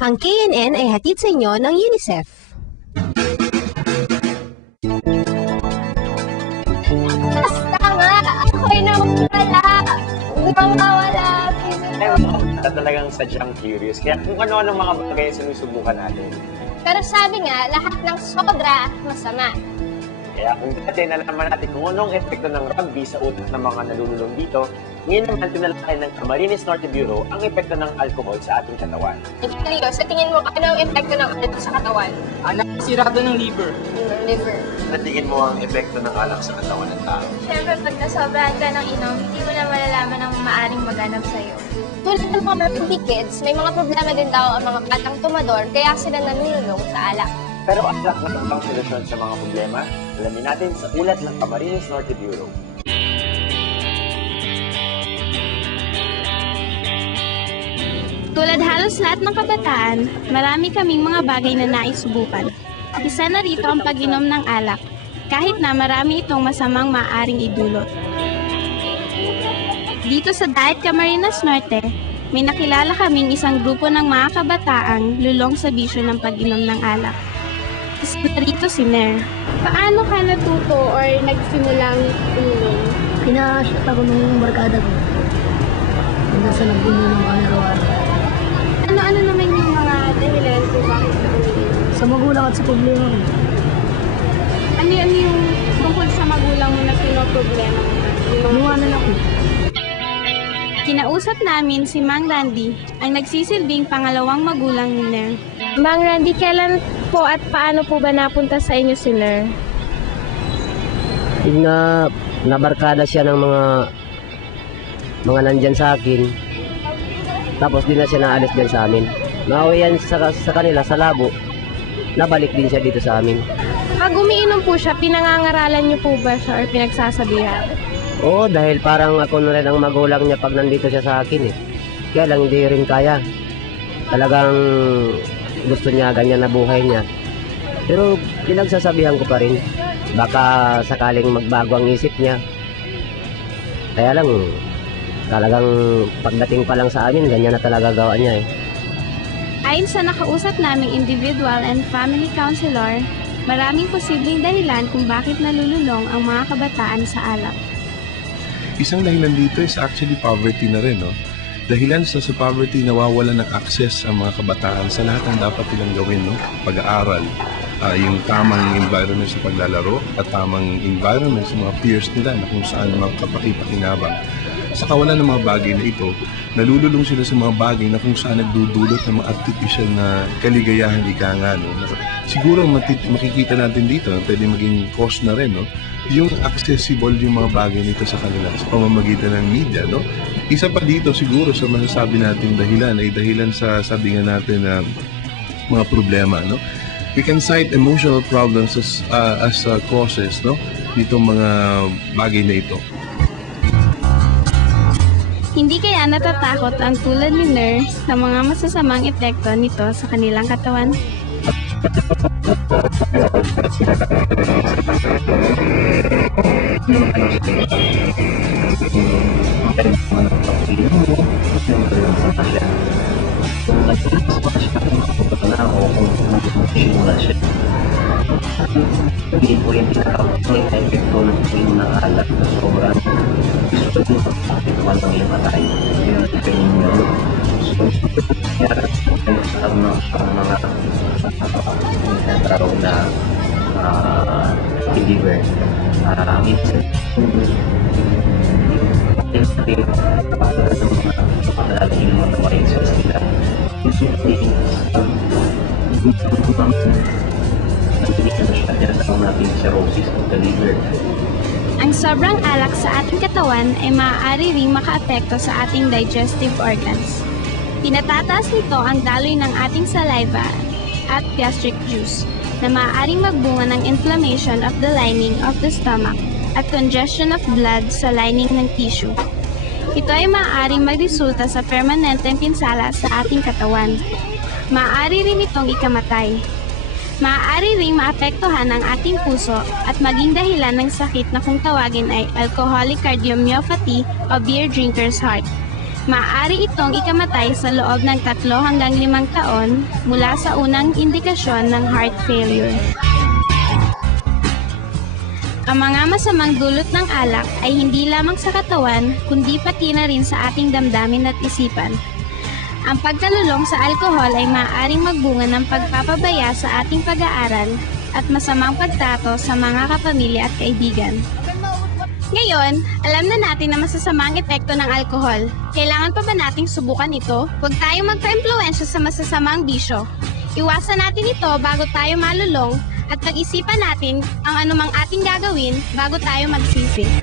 Ang KNN ay hatid sa inyo ng UNICEF. Basta nga! Ako'y nawawala! Nawawala! Talagang sadyang curious. Kaya kung ano-ano mga bagay sinusubukan natin. Pero sabi nga, lahat ng sobra masama. Kaya kung dati nalaman natin kung anong epekto ng rugby sa utak ng mga nalululong dito, ngayon naman tinalakay ng Camarines Norte Bureau ang epekto ng alcohol sa ating katawan. Leo, sa tingin mo, ano ang epekto ng alcohol sa katawan? Anak, sirado ng liver. Liver. Sa tingin mo ang epekto ng alak sa katawan ng tao? Siyempre, pag nasobrahan ka ng inom, hindi mo na malalaman ang maaring maganap sa'yo. Tulad ng mga rugby kids, may mga problema din daw ang mga batang tumador kaya sila nanululong sa alak. Pero alak na ang solusyon sa mga problema? Alamin natin sa ulat ng Camarines Norte Bureau. Tulad halos lahat ng kabataan, marami kaming mga bagay na naisubukan. Isa na rito ang pag-inom ng alak, kahit na marami itong masamang maaaring idulot. Dito sa Diet Camarines Norte, may nakilala kaming isang grupo ng mga kabataang lulong sa bisyo ng pag-inom ng alak. Isa na rito si Nair. Paano ka natuto or nagsimulang uminom? Pinashot ako nung barkada ko. Hanggang sa nagbuno ng araw-araw. Ano-ano naman yung mga dahilan kung bakit ka uminom? Sa magulang at sa problema ko. Ano yung tungkol sa magulang mo na pinoproblema mo? Inuwanan ako. Kinausap namin si Mang Randy, ang nagsisilbing pangalawang magulang ni Nair. Mang Randy, kailan po at paano po ba napunta sa inyo si Nair? Yung nabarkada siya ng mga nandyan sa akin. Tapos di na siya naalis dyan sa amin. Nauwi yan sa kanila, sa labo. Nabalik din siya dito sa amin. Pag umiinom po siya, pinangangaralan niyo po ba siya or pinagsasabihan? Oo, dahil parang ako na rin ang magulang niya pag nandito siya sa akin eh. Kaya lang hindi rin kaya. Talagang gusto niya ganyan na buhay niya. Pero pinagsasabihan ko pa rin. Baka sakaling magbago ang isip niya. Kaya lang, talagang pagdating pa lang sa amin, ganyan na talaga gawa niya eh. Ayon sa nakausap naming individual and family counselor, maraming posibleng dahilan kung bakit nalululong ang mga kabataan sa alak. Isang dahilan dito is actually poverty na rin, no? Dahilan sa poverty, nawawala ng access ang mga kabataan sa lahat ng dapat nilang gawin, no? Pag-aaral, yung tamang environment sa paglalaro at tamang environment sa mga peers nila na kung saan magkapakipakinabang. Sa kawalan ng mga bagay na ito, nalululong sila sa mga bagay na kung saan nagdudulot ng mga artificial na kaligayahan ika nga, no? Siguro makikita natin dito na pwede maging cause na rin, no? Yung accessible yung mga bagay nito sa kanila sa pamamagitan ng media, no? Isa pa dito siguro sa masasabi nating dahilan ay dahilan sa sabi nga natin na mga problema, no? We can cite emotional problems as causes, no? Ditong mga bagay na ito. Hindi kaya natatakot ang tulad ni Nair sa mga masasamang epekto nito sa kanilang katawan? Hindi po yung pinakapagpapay na epekto ng pagkain ng alak na sobrang gusto nyo pagkakituan ng imatay. Yung pagkain nyo. So, kaya sa mga tinatawag na deliver. Minsan, yung mga tawain sa sila. Ang sobrang alak sa ating katawan ay maaari ring makaapekto sa ating digestive organs. Pinatataas nito ang daloy ng ating saliva at gastric juice na maaaring magbunga ng inflammation of the lining of the stomach at congestion of blood sa lining ng tissue. Ito ay maaaring magresulta sa permanenteng pinsala sa ating katawan. Maaari rin itong ikamatay. Maaari ring maapektuhan ang ating puso at maging dahilan ng sakit na kung tawagin ay alcoholic cardiomyopathy o beer drinker's heart. Maaari itong ikamatay sa loob ng 3 hanggang 5 taon mula sa unang indikasyon ng heart failure. Ang mga masamang dulot ng alak ay hindi lamang sa katawan, kundi pati na rin sa ating damdamin at isipan. Ang pagkalulong sa alkohol ay maaaring magbunga ng pagpapabaya sa ating pag-aaral at masamang pagtrato sa mga kapamilya at kaibigan. Ngayon, alam na natin na masasamang epekto ng alkohol. Kailangan pa ba nating subukan ito? Huwag tayong magpa-impluwensya sa masasamang bisyo. Iwasan natin ito bago tayo malulong at pag-isipan natin ang anumang ating gagawin bago tayo magsisi.